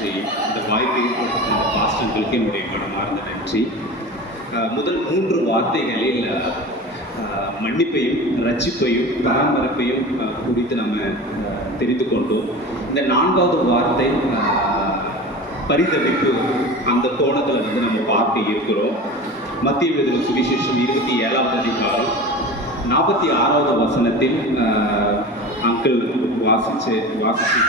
நன்றி. இந்த வாய்ப்பை கொடுத்த அந்த பாஸ்டர்களுக்கு என்னுடைய மனமார்ந்த நன்றி. முதல் 3 வார்த்தைகளில் மன்னிப்பையும் ரட்சிப்பையும் பராமரிப்பையும் குறித்து நம்ம தெரிந்து கொண்டோம். இந்த 4வது வார்த்தை பரிதவிப்பு, அந்த கோணத்தில் நம்ம பார்க்க இருக்கிறோம். மத்திய எழுதின சுவிசேஷம் 27வது அதிகாரம் 46வது வசனத்தில் அங்கிள் வாசிச்சு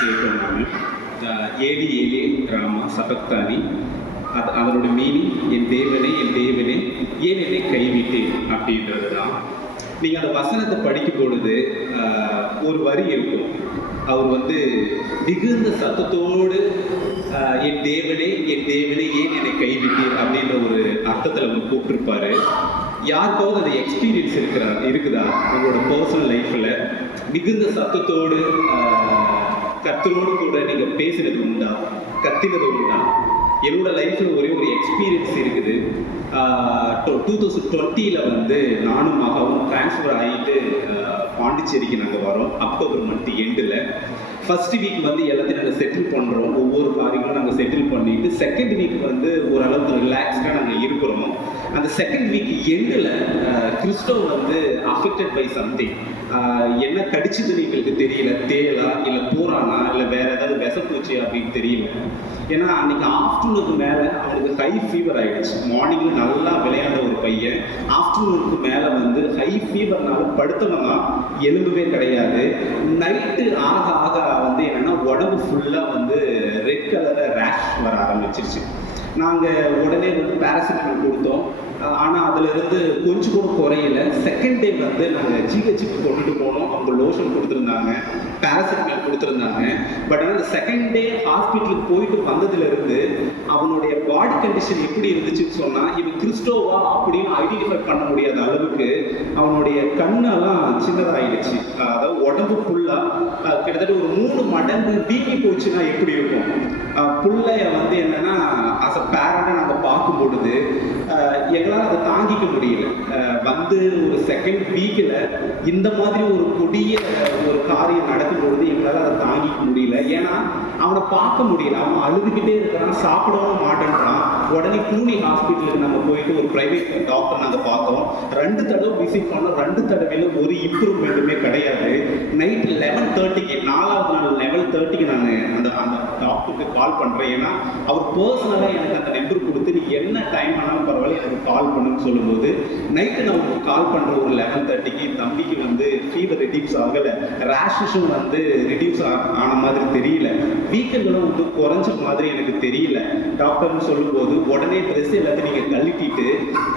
கேட்கிறோம். நம்ம ஏலி ஏலி ராமா சபக்தானி, அதனோட மீனிங் என் தேவனே ஏன் என்னை கைவிட்டேன் அப்படின்றது தான். நீங்கள் அந்த வசனத்தை படிக்கும் பொழுது ஒரு வரி இருக்கும். அவர் மிகுந்த சத்தத்தோடு என் தேவனே ஏன் என்னை கைவிட்டீர் அப்படின்ற ஒரு அர்த்தத்தில் அவர் கூப்பிட்டுருப்பாரு. யாருக்காவது அந்த எக்ஸ்பீரியன்ஸ் இருக்குதா உங்களோட பர்சனல் லைஃப்பில்? மிகுந்த சத்தத்தோடு கர்த்தரோடு கூட நீங்கள் பேசினது உண்டா, கத்தினது உண்டா? என்னோட லைஃப்பில் ஒரே ஒரு எக்ஸ்பீரியன்ஸ் இருக்குது. 2020 நானும் மகவும் ட்ரான்ஸ்ஃபர் ஆகிட்டு பாண்டிச்சேரிக்கு நாங்கள் வரோம். அக்டோபர் மந்த் எண்டில் ஃபர்ஸ்ட் வீக் எல்லாத்தையும் நாங்கள் செட்டில் பண்ணுறோம். ஒவ்வொரு காரியங்களும் நாங்கள் செட்டில் பண்ணிட்டு செகண்ட் வீக் ஓரளவுக்கு ரிலாக்ஸ்டாக நாங்கள் இருக்கிறோம். அந்த செகண்ட் வீக் எண்டில் கிறிஸ்டோ அஃபெக்டட் பை சம்திங். என்ன கடிச்சதுன்னு எங்களுக்கு தெரியல. தேலா இல்லை பூரானா இல்லை வேற ஏதாவது விஷப்பூச்சி அப்படின்னு தெரியல. ஏன்னா அன்னைக்கு ஆஃப்டர்நூனுக்கு மேலே அவனுக்கு ஹை ஃபீவர் ஆகிடுச்சு. மார்னிங்கில் நல்லா விளையாட ஒரு பையன் ஆஃப்டர்நூனுக்கு மேலே ஹை ஃபீவர்னால படுத்தவனா எலும்பவே கிடையாது. நைட்டு ஆக ஆக என்னன்னா உடம்பு ஃபுல்லாக ரெட் கலரில் ரேஷ் வர ஆரம்பிச்சிருச்சு. நாங்கள் உடனே பேராசிட்டமால் கொடுத்தோம். ஆனால் அதிலிருந்து கொஞ்சம் கூட குறையல. செகண்ட் டே நாங்கள் ஜிஹெச்சுக்கு கொண்டுட்டு போனோம். அவங்க லோஷன் கொடுத்துருந்தாங்க, பேராசிட்டமால் கொடுத்துருந்தாங்க. பட் ஆனால் அந்த செகண்ட் டே ஹாஸ்பிட்டலுக்கு போயிட்டு வந்ததுலேருந்து அவனுடைய பாடி கண்டிஷன் எப்படி இருந்துச்சுன்னு சொன்னால், இவன் கிறிஸ்டோவா அப்படின்னு ஐடென்டிஃபை பண்ண முடியாத அளவுக்கு அவனுடைய கண்ணெல்லாம் சின்னதாகிடுச்சு. அதாவது உடம்பு ஃபுல்லாக கிட்டத்தட்ட ஒரு 3 மடங்கு வீங்கி போச்சுன்னா எப்படி இருக்கும்? பிள்ளைய என்னன்னா அஸ் அ பேரண்டாக நாங்கள் பார்க்கும் பொழுது எங்களால் அதை தாங்கிக்க முடியல. ஒரு செகண்ட் வீக்கில் இந்த மாதிரி ஒரு கொடிய ஒரு காரியம் நடக்கும் பொழுது எங்களால் அதை தாங்கிக்க முடியல. ஏன்னா அவனை பார்க்க முடியல. அவன் அழுதுகிட்டே இருக்கிறான், சாப்பிடவும் மாட்டேன்றான். உடனே க்ளூனி ஹாஸ்பிட்டலுக்கு நம்ம போயிட்டு ஒரு ப்ரைவேட் டாக்டர் நாங்கள் பார்த்தோம். 2 தடவை விசிட் பண்ணோம். 2 தடவையில் ஒரு இம்ப்ரூவ்மெண்ட்டுமே கிடையாது. நைட் 11:30க்கு 4வது நாள் 11:30க்கு நான் அந்த டாக்டருக்கு கால் பண்ணுறேன். ஏன்னா அவர் பர்சனலாக எனக்கு அந்த நம்பர் கொடுத்து நீ என்ன டைம் ஆனாலும் பரவாயில்ல எனக்கு கால் பண்ணுன்னு சொல்லும்போது நைட்டு நான் உங்களுக்கு கால் பண்ணுற ஒரு 11:30க்கு தம்பிக்கு ஃபீவர் ரெடியூஸ் ஆகலை, ரேஷஸும் ரெடியூஸ் ஆன மாதிரி தெரியல, வீக்கங்களும் குறைஞ்ச மாதிரி எனக்கு தெரியல. டாக்டர்னு சொல்லும்போது உடனே ட்ரெஸ் எல்லாத்தையும் நீங்கள் கழட்டிட்டு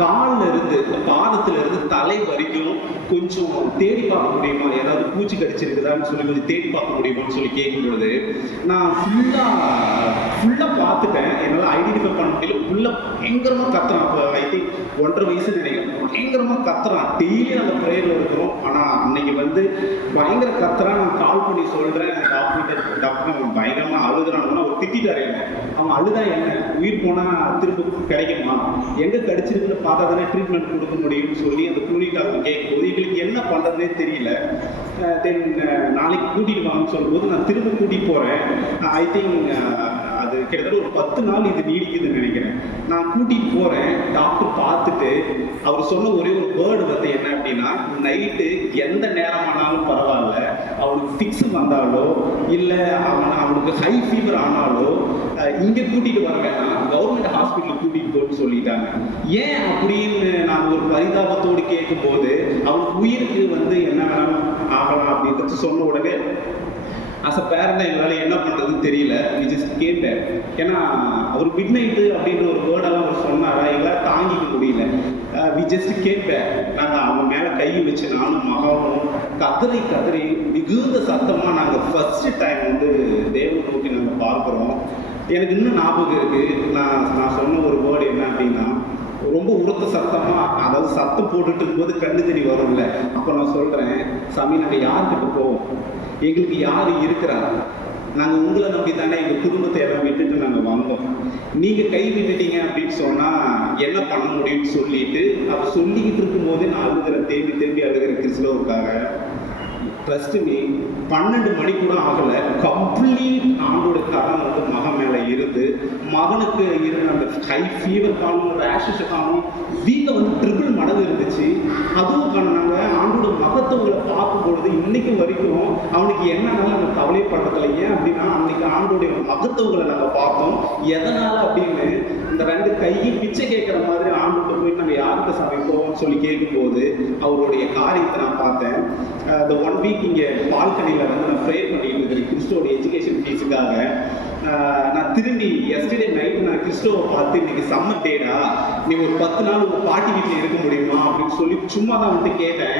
காலில் இருந்து பாதத்துல இருந்து தலை வரைக்கும் கொஞ்சம் தேடி பார்க்க முடியுமா, ஏதாவது பூச்சி கடிச்சிருக்குதான்னு சொல்லி கொஞ்சம் தேடி பார்க்க முடியுமான்னு சொல்லி கேட்கும்பொழுது நான் ஃபுல்லாக பார்த்துட்டேன். என்னால் ஐடென்டிஃபை பண்ண முடியல. ஃபுல்லாக பயங்கரமாக கத்துறான். இப்போ ஐ திங்க் 1.5 வயசு நினைக்கிறேன். பயங்கரமாக கத்துறான். டெய்லி நம்ம ப்ரேயரில் இருக்கிறோம். ஆனால் அன்னைக்கு பயங்கர கத்துறான். நான் கால் பண்ணி சொல்கிறேன் டாக்டர் அவன் பயங்கரமாக அழுகுறான்னு அவர் திட்டாரு. அவன் அழுதா என்ன, உயிர் போனால் திரும்ப கிடைக்குமா, எங்கே கடிச்சிருக்குன்னு பார்த்தா தானே ட்ரீட்மெண்ட் கொடுக்க முடியும்னு சொல்லி அந்த க்ளூனிக் டாக்டர் கேட்கும்போது எங்களுக்கு என்ன பண்ணுறதுனே தெரியல. தென் நாளைக்கு கூட்டிகிட்டு வாங்கன்னு சொல்லும்போது நான் திரும்ப கூட்டிகிட்டு போகிறேன். ஐ திங்க் அது கிட்டத்தட்ட ஒரு 10 நாள் இது நீடிக்குதுன்னு நினைக்கிறேன். நான் கூட்டிகிட்டு போகிறேன். டாக்டர் பார்த்துட்டு அவர் சொன்ன ஒரே ஒரு வேர்டு என்ன அப்படின்னா, நைட்டு எந்த நேரமானாலும் பரவாயில்ல, அவனுக்கு ஃபிக்ஸ் வந்தாலோ இல்லை அவனுக்கு ஹை ஃபீவர் ஆனாலோ இங்கே கூட்டிகிட்டு வர வேணாம், கவர்மெண்ட் ஹாஸ்பிட்டலுக்கு கூட்டிகிட்டு போன்னு சொல்லிட்டாங்க. ஏன் அப்படின்னு நான் ஒரு பரிதாபத்தோடு கேட்கும்போது அவனுக்கு உயிருக்கு என்ன வேணாலும் ஆகலாம் அப்படின்றது சொன்ன உடனே அஸ் அ பேரண்ட் எங்களால் என்ன பண்ணுறதுன்னு தெரியல. We just came back. ஏன்னா அவர் மிட் நைட்டு அப்படின்ற ஒரு வேர்டெல்லாம் அவர் சொன்னாரா, எங்களால் தாங்கிக்க முடியல. We just came back. நாங்கள் அவங்க மேலே கை வச்சு நானும் மகாவும் கதறி மிகுந்த சத்தமாக நாங்கள் ஃபர்ஸ்ட் டைம் தேவனை நோக்கி நாங்கள் பார்க்குறோம். எனக்கு இன்னும் ஞாபகம் இருக்குது. நான் சொன்ன ஒரு வேர்டு என்ன அப்படின்னா, ரொம்ப உரத்த சத்தமாக, அதாவது சத்தம் போட்டுட்டு இருக்கும்போது கண்ணு தெரிய வரும்ல, அப்போ நான் சொல்கிறேன், சாமி நாங்கள் யார்கிட்ட போவோம், எங்களுக்கு யார் இருக்கிறா, நாங்கள் உங்களை நம்பி தானே எங்கள் குடும்பத்தை எல்லாம் விட்டுட்டு நாங்கள் வந்தோம், நீங்கள் கை விட்டுட்டீங்க அப்படின்னு சொன்னால் என்ன பண்ண முடியும்னு சொல்லிட்டு அவர் சொல்லிக்கிட்டு இருக்கும்போது நான் தேம்பி அழுகிற கிறிஸ்தவுக்காக. ட்ரஸ்ட் மீ, 12 மணி கூட ஆகலை, கம்ப்ளீட் ஆண்டோட கரம் மகன் மேலே இருந்து மகனுக்கு இருந்த அந்த ஹை ஃபீவர் காணும், ரேஷஸ் காணும், வீக்கை வந்து ட்ரிபிள் மடங்கு இருந்துச்சு. அதுவும் காரணங்க ஆண்டோட மகத்துவங்களை பார்க்கும் பொழுது இன்னைக்கு வரைக்கும் அவனுக்கு என்னன்னாலும் நம்ம கவலைப்படுறதில்ல. ஏன் அப்படின்னா அன்னைக்கு ஆண்டோடைய மகத்துவங்களை நம்ம பார்த்தோம். எதனால அப்படின்னு இந்த 2 கையும் பிச்சை கேட்குற மாதிரி ஆண்டுகிட்ட போயிட்டு நம்ம யாருக்கு சமைப்போம்னு சொல்லி கேட்கும்போது அவருடைய காரியத்தை நான் பார்த்தேன். இந்த 1 வீக் இங்கே பால்கனியில் வந்து நான் ப்ரே பண்ணிட்டு இருக்கிறேன் கிறிஸ்டோட எஜுகேஷன் ஃபீஸுக்காக. நான் திரும்பி எஸ்டர்டே நைட் நான் கிறிஸ்டோவை பார்த்து இன்னைக்கு சம்மர் டேடா, நீ ஒரு 10 நாள் ஒரு பாட்டி வீட்டில் இருக்க முடியுமா அப்படின்னு சொல்லி சும்மா தான் வந்து கேட்டேன்.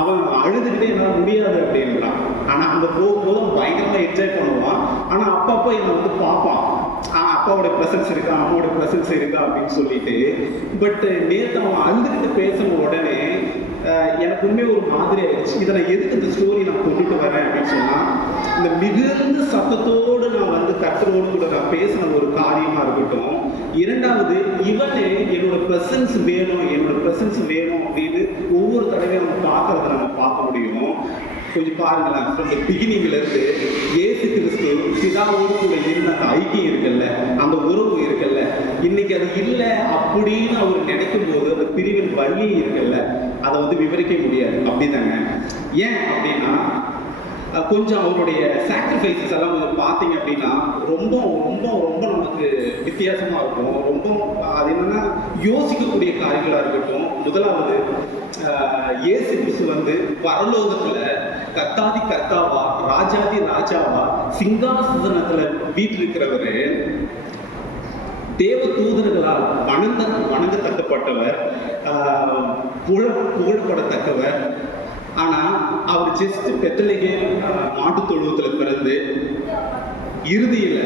அவன் அழுதுகிட்டே என்னால் முடியாது அப்படின்றான். ஆனால் அங்கே போகும்போது அவன் பயங்கரமாக என்ஜாய் பண்ணுவான். ஆனால் அப்பப்போ என்னை வந்து பார்ப்பான், அப்பாவோட ப்ரெசன்ஸ் இருக்கா, அம்மாவோட ப்ரெசன்ஸ் இருக்கா அப்படின்னு சொல்லிட்டு. பட் நேற்று அவன் அழுதுகிட்டு பேசின உடனே எனக்கு உண்மையே ஒரு மாதிரி ஆயிடுச்சு. இதை நான் எதுக்கு இந்த ஸ்டோரி நான் கொண்டுட்டு வரேன் அப்படின்னு சொன்னால், இந்த மிகுந்த சத்தத்தோடு நான் வந்து கர்த்தரோடு கூட நான் பேசின ஒரு காரியமாக இருக்கட்டும். இரண்டாவது, இவனே என்னோட ப்ரெசன்ஸ் வேணும், என்னோட ப்ரெசன்ஸ் வேணும் அப்படின்னு ஒவ்வொரு தடவையும் நம்ம பார்க்கறத நம்ம பார்க்க முடியும். கொஞ்சம் பாருங்களேன், அந்த பிகினிங்ல இருந்து இயேசு கிறிஸ்து பிதாவோடு கூட இருந்த அந்த ஐக்கியம் இருக்குல்ல, அந்த உறவு இருக்குல்ல, இன்னைக்கு அது இல்லை அப்படின்னு அவர் நினைக்கும் போது அந்த பிரிவின் வழி இருக்குல்ல, அதை வந்து விவரிக்க முடியாது. அப்படிதாங்க. ஏன் அப்படின்னா கொஞ்சம் அவருடைய சாக்ரிஃபைசஸ் எல்லாம் கொஞ்சம் பார்த்தீங்க அப்படின்னா ரொம்ப ரொம்ப ரொம்ப நமக்கு வித்தியாசமாக இருக்கும். ரொம்ப அது என்னன்னா யோசிக்கக்கூடிய காரியங்களாக இருக்கட்டும். முதலாவது, இயேசு கிறிஸ்து வந்து பரலோகத்தில் கர்த்தாதி கர்த்தாவா, ராஜாதி ராஜாவா, சிங்காசனத்தில் வீற்றிருக்கிறவரு, தேவ தூதர்களால் வணங்கத்தக்கப்பட்டவர், புகழப்படத்தக்கவர். ஆனால் அவர் ஜஸ்ட் பெத்தலகேம் மாட்டு தொழுவத்தில் பிறந்து இறுதியில்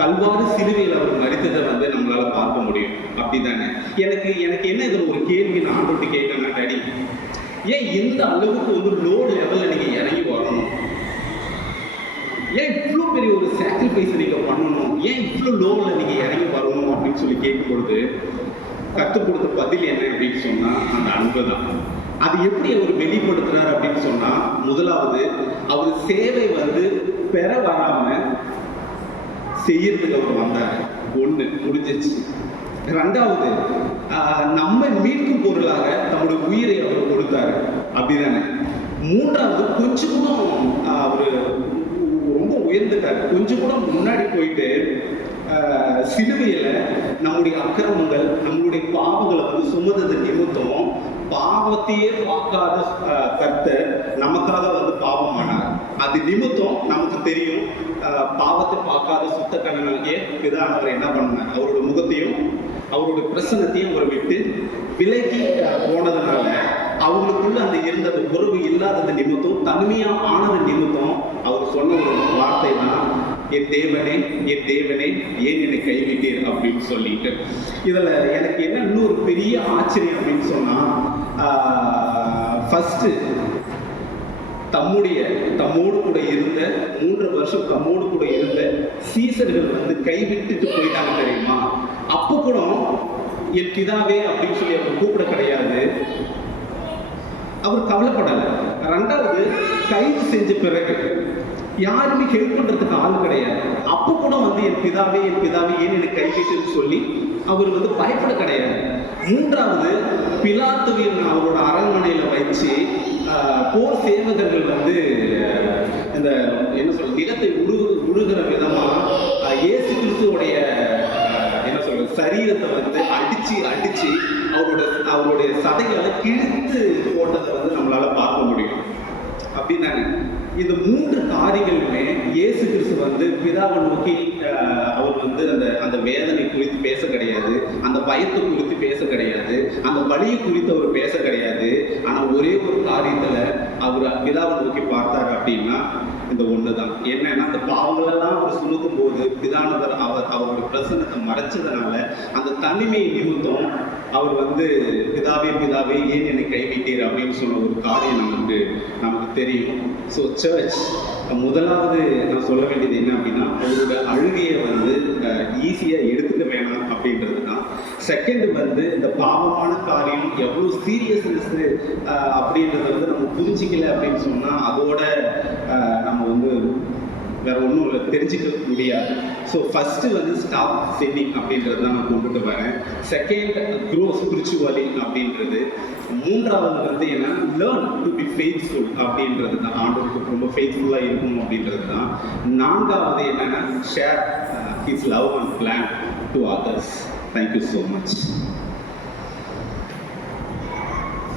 கல்வாரி சிலுவையில் அவர் மரித்ததை வந்து நம்மளால பார்க்க முடியும். அப்படிதானே? எனக்கு என்ன இதில் ஒரு கேள்வி நான் ஆண்டோட்டு கேட்கணும்னா, டாடி ஏன் இந்த அளவுக்கு வந்து லோ லெவலில் நீங்கள் இறங்கி வரணும்? ஏன் இவ்வளோ பெரிய ஒரு சாக்ரிஃபைஸ் நீங்கள் பண்ணணும்? ஏன் இவ்வளோ லோவில் நீங்கள் இறங்கி வரணும் அப்படின்னு சொல்லி கேட்கும் பொழுது கற்றுக் கொடுத்த பதில் என்ன அப்படின்னு சொன்னால், அந்த அன்பு தான். அது எப்படி அவர் வெளிப்படுத்துறாரு அப்படின்னு சொன்னா, முதலாவது அவர் சேவை வந்து பெற வராம செய்யறதுக்கு அவர் வந்தார். ஒண்ணு முடிஞ்சிச்சு. ரெண்டாவது, நம்ம மீட்கும் பொருளாக தம்முடைய உயிரை அவர் கொடுத்தாரு. அப்படிதானே? மூன்றாவது, கொஞ்சம் கூட அவரு ரொம்ப உயர்ந்துட்டார். கொஞ்சம் கூட முன்னாடி போயிட்டு சிலுவையில நம்முடைய அக்கிரமங்கள், நம்மளுடைய பாவங்களை வந்து சுமந்தது நிமித்தம் பாவத்தையே பார்க்காத கர்த்தர் நமக்காக வந்து பாவமானார். அது நிமித்தம் நமக்கு தெரியும், பாவத்தை பார்க்காத சுத்த கண்ணனாகிய பிதானவர் என்ன பண்ணார்? அவரோட முகத்தையும் அவருடைய பிரசன்னத்தையும் அவர் விட்டு விலகி போனதுனால அவங்களுக்குள்ள அந்த இருந்த அந்த உறவு இல்லாதது நிமித்தம், தனிமையா ஆனது நிமித்தம் அவர் சொன்ன ஒரு வார்த்தை தான், என் தேவனே என் தேவனே ஏன் என்னை கைவிட்டீர் அப்படின்னு சொல்லிட்டு. இதுல எனக்கு என்ன இன்னொரு பெரிய ஆச்சரியம் அப்படின்னு சொன்னா, ஃபர்ஸ்ட் தம்மோடு கூட இருந்த 3 வருஷம் தம்மோடு கூட இருந்த சீசர்கள் வந்து கைவிட்டுட்டு போயிட்டாங்க தெரியுமா? அப்போ கூட என் பிதாவே அப்படின்னு சொல்லி அவர் கூப்பிட கிடையாது, அவர் கவலைப்படலை. ரெண்டாவது, கைது செஞ்ச பிறகு யாருமே ஹெல்ப் பண்றதுக்கு ஆள் கிடையாது. அப்போ கூட வந்து என் பிதாவே ஏன் எனக்கு கைவிட்டுன்னு சொல்லி அவர் வந்து பயப்பட கிடையாது. மூன்றாவது, பிலாத்துவின் அவரோட அரண்மனையில வச்சு போர் சேவகர்கள் வந்து இந்த என்ன சொல்ற நிலத்தை உழுகிற விதமா இயேசு கிறிஸ்துவோடைய என்ன சொல்ற சரீரத்தை வந்து அடிச்சு அவருடைய சதைகளை கிழித்து போட்டதை வந்து நம்மளால பார்க்க முடியும். அப்படின்னாங்க. இந்த 3 காரியங்களுமே இயேசு கிறிஸ்து வந்து பிதாவை நோக்கி அவர் வந்து அந்த வேதனை குறித்து பேச கிடையாது, அந்த பயத்தை குறித்து பேச கிடையாது, அந்த வலியை குறித்து அவர் பேச கிடையாது. ஆனா ஒரே ஒரு காரியத்துல அவர் பிதாவை நோக்கி பார்த்தாரு அப்படின்னா இந்த ஒண்ணுதான். என்னன்னா, அந்த பாவங்களெல்லாம் அவர் சுமக்கும் போது பிதானவர் அவருடைய பிரசன்னத்தை மறைச்சதுனால அந்த தனிமை நிமித்தம் அவர் வந்து பிதாவே ஏன் என்னை கைவிட்டீர் அப்படின்னு சொன்ன ஒரு காரியம் நமக்கு தெரியும். ஸோ சர்ச் முதலாவது நான் சொல்ல வேண்டியது என்ன அப்படின்னா, அவரோட அழுகையை வந்து ஈஸியாக எடுத்துக்க வேணாம் அப்படின்றது தான். செகண்ட் வந்து இந்த பாவமான காரியம் எவ்வளோ சீரியஸ்னஸ் அப்படின்றத வந்து நம்ம புரிஞ்சிக்கல அப்படின்னு சொன்னால் அதோட நம்ம வந்து வேற ஒன்றும் இல்லை, தெரிஞ்சுக்க முடியாது. ஸோ ஃபர்ஸ்ட் வந்து ஸ்டாப் செல்லிங் அப்படின்றது தான் நான் கொண்டுட்டு வரேன். செகண்ட் க்ரோ ஸ்பிரிச்சுவலி அப்படின்றது. மூன்றாவது வந்து என்ன, லேர்ன் டு பி ஃபெய்த்ஃபுல் அப்படின்றது தான், ஆண்டவருக்கு ரொம்ப ஃபெய்த்ஃபுல்லாக இருக்கணும் அப்படின்றது தான். நான்காவது என்னன்னா, share his love and plan to others. Thank you so much.